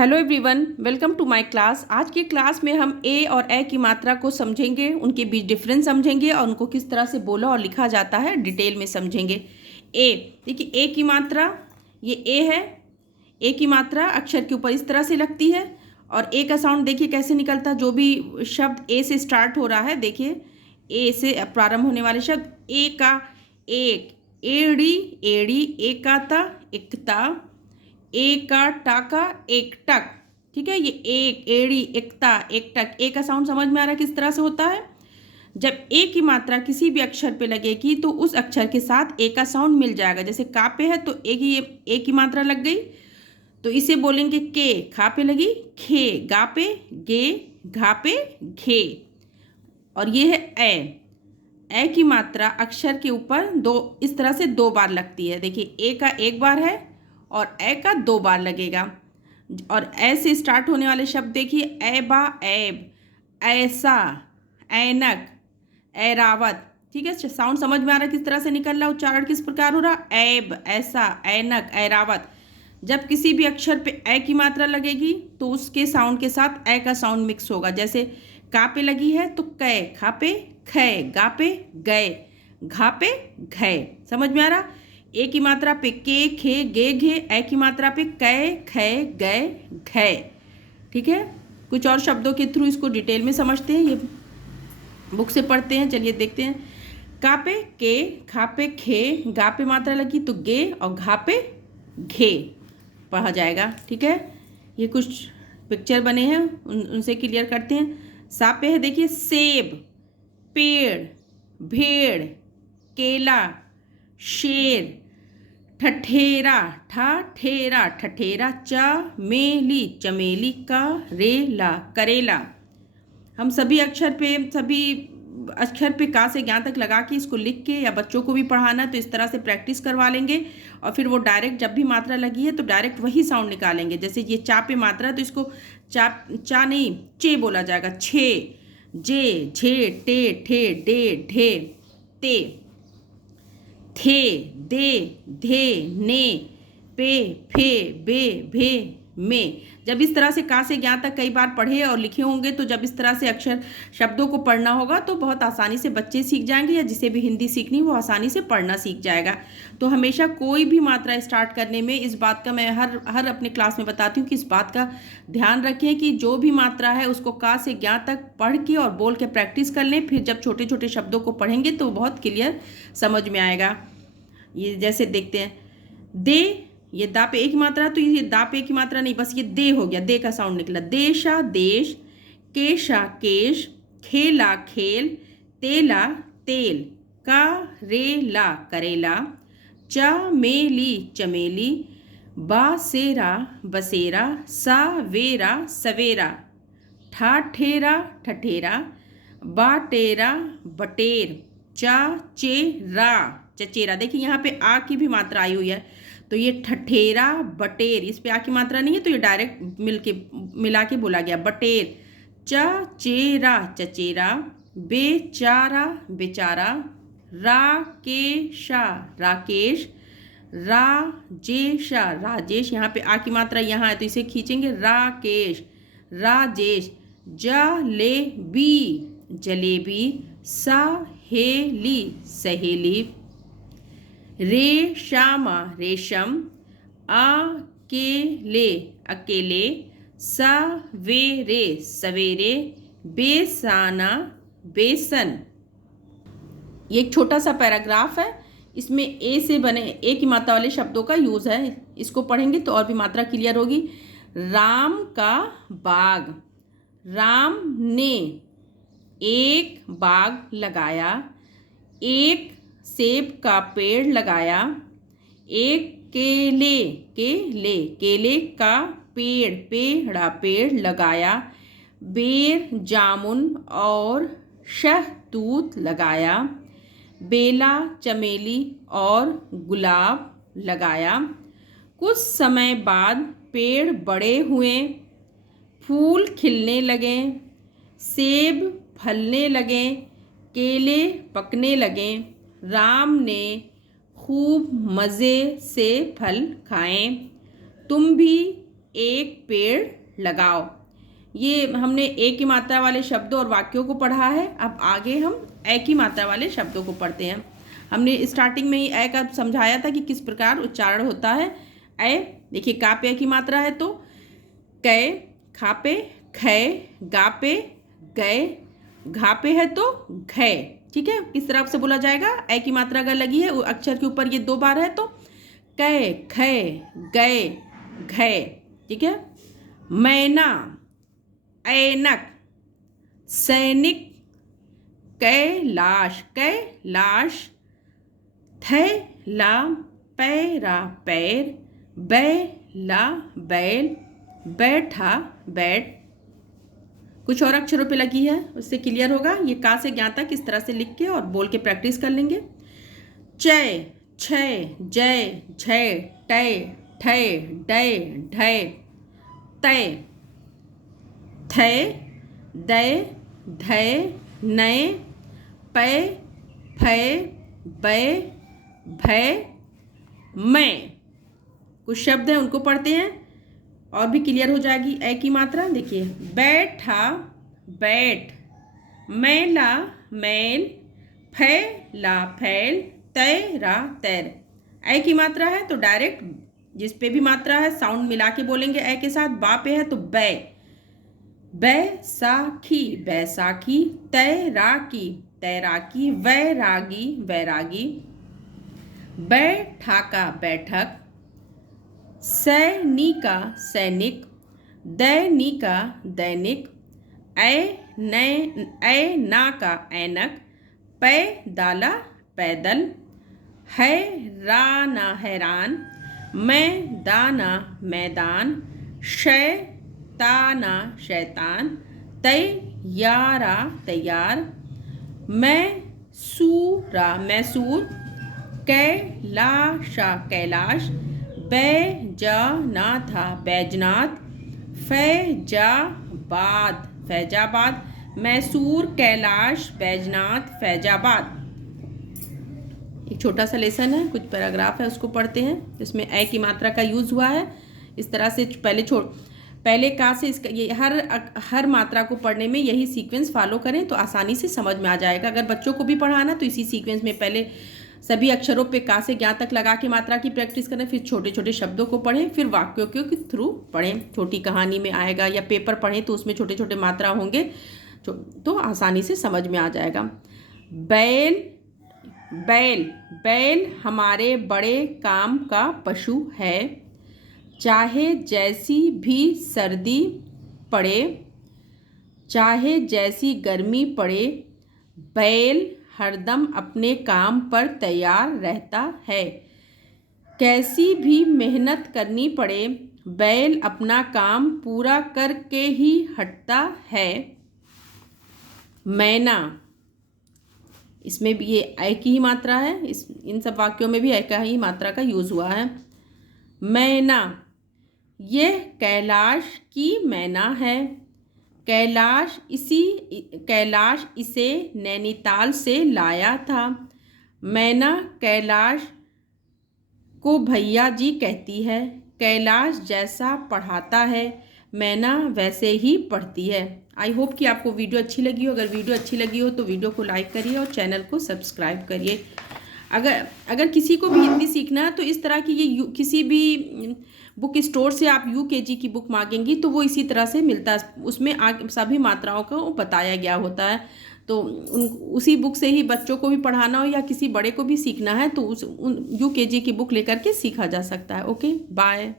Hello everyone, welcome to my class. आज की class में हम ए और ए की मात्रा को समझेंगे, उनके बीच डिफरेंस समझेंगे और उनको किस तरह से बोला और लिखा जाता है डिटेल में समझेंगे। ए, देखिए ए की मात्रा, ये ए है। ए की मात्रा अक्षर के ऊपर इस तरह से लगती है और ए का साउंड देखिए कैसे निकलता है। जो भी शब्द ए से स्टार्ट हो रहा है, देखिए ए से प्रारंभ होने वाले शब्द ए का एक, एड़ी एड़ी, एकाता एकता, एका टाका एकटक। ठीक है, ये एक, एड़ी, एकता, एकटक। ए का साउंड समझ में आ रहा है किस तरह से होता है। जब ए की मात्रा किसी भी अक्षर पे लगेगी तो उस अक्षर के साथ ए का साउंड मिल जाएगा। जैसे का पे है तो ए की मात्रा लग गई तो इसे बोलेंगे के। खा पे लगी खे, गा पे गे, घा पे घे। और ये है ए की मात्रा अक्षर के ऊपर दो इस तरह से दो बार लगती है। देखिए ए का एक बार है और ए का दो बार लगेगा। और ए से स्टार्ट होने वाले शब्द देखिए ऐबा, ऐब, ऐसा, ऐनक, ऐरावत। ठीक है, साउंड समझ में आ रहा है किस तरह से निकल रहा है, उच्चारण किस प्रकार हो रहा, ऐब, ऐसा, ऐनक, ऐरावत। जब किसी भी अक्षर पे ए की मात्रा लगेगी तो उसके साउंड के साथ ए का साउंड मिक्स होगा। जैसे का पे लगी है तो कै, खा पे खे, गा पे गए, घा पे घे। समझ में आ रहा। ए की मात्रा पे के, खे, गे, घे। ए की मात्रा पे कै, खे, गए, घे। ठीक है, कुछ और शब्दों के थ्रू इसको डिटेल में समझते हैं, ये बुक से पढ़ते हैं। चलिए देखते हैं। का पे के, खा पे खे, गा पे मात्रा लगी तो गे और घा पे घे पढ़ा जाएगा। ठीक है, ये कुछ पिक्चर बने हैं, उनसे क्लियर करते हैं। सा पे है देखिए सेब, पेड़, भेड़, केला, शेर, ठठेरा, ठठेरा, ठठेरा, चमेली, चमेली, करेला, करेला। हम सभी अक्षर पे का से ज्ञान तक लगा के इसको लिख के या बच्चों को भी पढ़ाना तो इस तरह से प्रैक्टिस करवा लेंगे और फिर वो डायरेक्ट जब भी मात्रा लगी है तो डायरेक्ट वही साउंड निकालेंगे। जैसे ये चा पे मात्रा है तो इसको चा नहीं चे बोला जाएगा। छे, जे, झे, टे, ठे, डे, ढे, ते, थे, दे, धे, ने, पे, फे, बे, भे, में। जब इस तरह से का से ज्ञान तक कई बार पढ़े और लिखे होंगे तो जब इस तरह से अक्षर शब्दों को पढ़ना होगा तो बहुत आसानी से बच्चे सीख जाएंगे, या जिसे भी हिंदी सीखनी वो आसानी से पढ़ना सीख जाएगा। तो हमेशा कोई भी मात्रा स्टार्ट करने में इस बात का मैं हर अपने क्लास में बताती हूँ कि इस बात का ध्यान रखें कि जो भी मात्रा है उसको का से ज्ञान तक पढ़ के और बोल के प्रैक्टिस कर लें। फिर जब छोटे छोटे शब्दों को पढ़ेंगे तो बहुत क्लियर समझ में आएगा। ये जैसे देखते हैं दे, ये दा पे एक मात्रा तो ये दा पे की मात्रा नहीं, बस ये दे हो गया, दे का साउंड निकला। देशा देश, केशा केश, खेला खेल, तेला तेल, करेला करेला, चमेली चमेली, बासेरा बसेरा, सवेरा सवेरा, ठाठेरा ठठेरा, बाटेरा बटेर, चचेरा चचेरा। देखिए यहाँ पे आ की भी मात्रा आई हुई है तो ये ठठेरा बटेर, इस पे आ की मात्रा नहीं है तो ये डायरेक्ट मिला के बोला गया बटेर। चचेरा चचेरा, बेचारा बेचारा, राकेशा राकेश, राजेशा राजेश। यहाँ पे आ की मात्रा यहाँ है तो इसे खींचेंगे राकेश राजेश। जलेबी जलेबी, सहेली सहेली, रेशमा रेशम, अकेले अकेले, सवेरे सवेरे, बेसाना बेसन। ये एक छोटा सा पैराग्राफ है, इसमें ए से बने ए की मात्रा वाले शब्दों का यूज़ है। इसको पढ़ेंगे तो और भी मात्रा क्लियर होगी। राम का बाग, राम ने एक बाग लगाया, एक सेब का पेड़ लगाया, एक केले का पेड़ लगाया, बेर जामुन और शहतूत लगाया, बेला चमेली और गुलाब लगाया। कुछ समय बाद पेड़ बड़े हुए, फूल खिलने लगे, सेब फलने लगे, केले पकने लगे। राम ने खूब मज़े से फल खाए। तुम भी एक पेड़ लगाओ। ये हमने ए की मात्रा वाले शब्दों और वाक्यों को पढ़ा है। अब आगे हम ए की मात्रा वाले शब्दों को पढ़ते हैं। हमने स्टार्टिंग में ही ए का समझाया था कि किस प्रकार उच्चारण होता है। ए देखिए, का पे की मात्रा है तो कै, खा पे खे, गा पे गए, घा पे है तो घे। ठीक है, किस तरह से बोला जाएगा? ए की मात्रा अगर लगी है अक्षर के ऊपर, ये 2 बार है तो कै, खे, गए, घे। ठीक है, मैना, ऐनक, सैनिक, कैलाश, कैलाश, थैला, पैरा, पैर, बैला, बैल, बैठा, बैठ। कुछ और अक्षरों पे लगी है, उससे क्लियर होगा। ये का से ज्ञान तक इस तरह से लिख के और बोल के प्रैक्टिस कर लेंगे। चय, छय, जय, झय, टय, ठय, डय, ढय, तय, थय, दय, धय, नय, पय, फय, बय, भय, मैं। कुछ शब्द हैं उनको पढ़ते हैं और भी क्लियर हो जाएगी ए की मात्रा। देखिए, बैठा, बैठ, मैला, मैल, फैला, फैल, तैरा, तैर। ए की मात्रा है तो डायरेक्ट जिस पे भी मात्रा है साउंड मिला के बोलेंगे ए के साथ। बा पे है तो बै, बैसाखी, बैसाखी, तैराकी, तैराकी, वैरागी, वैरागी, बैठाका, बैठक, सैनिका, सैनिक, दैनिका, दैनिक, ऐना, ऐनक, पैदाला, पैदल, हैराना, हैरान, मैदाना, मैदान, शैताना, शैतान, तैयारा, तैयार, मैसूरा, मैसूर, कैलाशा, कैलाश, बैजनाथा, बैजनाथ, फैजाबाद, फैजाबाद, मैसूर, कैलाश, बैजनाथ, फैजाबाद। एक छोटा सा लेसन है, कुछ पैराग्राफ है, उसको पढ़ते हैं। इसमें ए की मात्रा का यूज़ हुआ है। इस तरह से पहले का से इसका ये हर मात्रा को पढ़ने में यही सीक्वेंस फॉलो करें तो आसानी से समझ में आ जाएगा। अगर बच्चों को भी पढ़ाना तो इसी सीक्वेंस में पहले सभी अक्षरों पे का से ज्ञा तक लगा के मात्रा की प्रैक्टिस करें, फिर छोटे छोटे शब्दों को पढ़ें, फिर वाक्यों के थ्रू पढ़ें। छोटी कहानी में आएगा या पेपर पढ़ें तो उसमें छोटे छोटे मात्रा होंगे तो आसानी से समझ में आ जाएगा। बैल, बैल, बैल हमारे बड़े काम का पशु है। चाहे जैसी भी सर्दी पड़े, चाहे जैसी गर्मी पड़े, बैल हरदम अपने काम पर तैयार रहता है। कैसी भी मेहनत करनी पड़े, बैल अपना काम पूरा करके ही हटता है। मैना, इसमें भी ये ए की ही मात्रा है। इन सब वाक्यों में भी ए का ही मात्रा का यूज़ हुआ है। मैना, यह कैलाश की मैना है। कैलाश इसे नैनीताल से लाया था। मैना कैलाश को भैया जी कहती है। कैलाश जैसा पढ़ाता है, मैना वैसे ही पढ़ती है। आई होप कि आपको वीडियो अच्छी लगी हो। अगर वीडियो अच्छी लगी हो तो वीडियो को लाइक करिए और चैनल को सब्सक्राइब करिए। अगर किसी को भी हिंदी सीखना है तो इस तरह की ये किसी भी बुक स्टोर से आप UKG की बुक मांगेंगी तो वो इसी तरह से मिलता है। उसमें सभी मात्राओं को बताया गया होता है। तो उसी बुक से ही बच्चों को भी पढ़ाना हो या किसी बड़े को भी सीखना है तो UKG की बुक लेकर के सीखा जा सकता है। Okay, bye.